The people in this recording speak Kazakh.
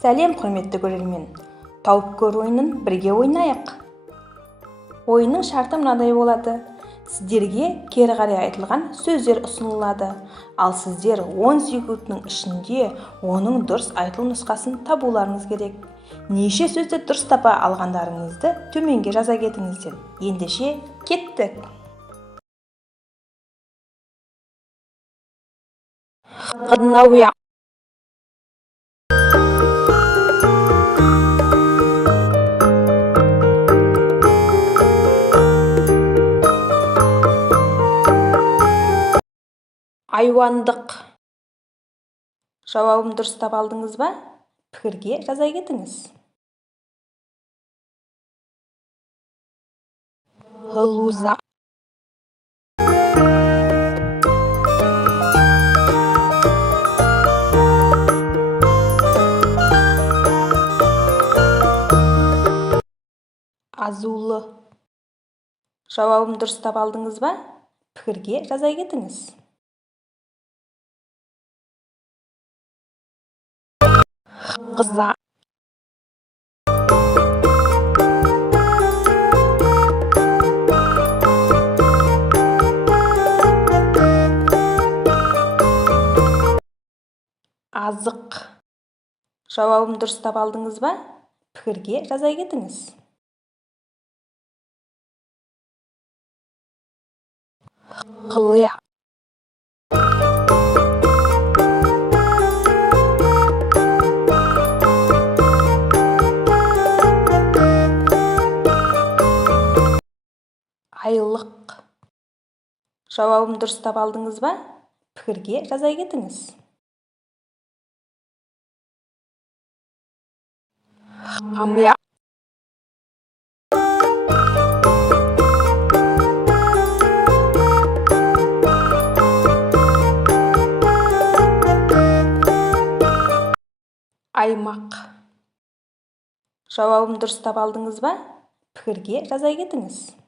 Сәлем, құрметті көрермен. Тауып көр ойынын бірге ойнайық. Ойынның шарты мынадай болады. Сіздерге кері қарай айтылған сөздер ұсынылады. Ал сіздер 10 секундтың ішінде оның дұрыс айтылу нұсқасын табуларыңыз керек. Неше сөзді дұрыс тапа алғандарыңызды төменге жаза кетіңіздер. Ендеше кеттік. Айуандық. Жауабым дұрыс таба алдыңыз ба? Пікірге жаза кетіңіз. Ғылуза. Азулы. Жауабым дұрыс таба алдыңыз ба? Пікірге жаза кетіңіз. Қыза. Азық. Жауабым дұрыс таба алдыңыз ба? Пікірге жаза кетіңіз. Қылия. Айлық. Жауабым дұрыс таба алдыңыз ба? Пікірге жаза кетіңіз. Қамия. Аймақ. Жауабым дұрыс таба алдыңыз ба? Пікірге жаза кетіңіз.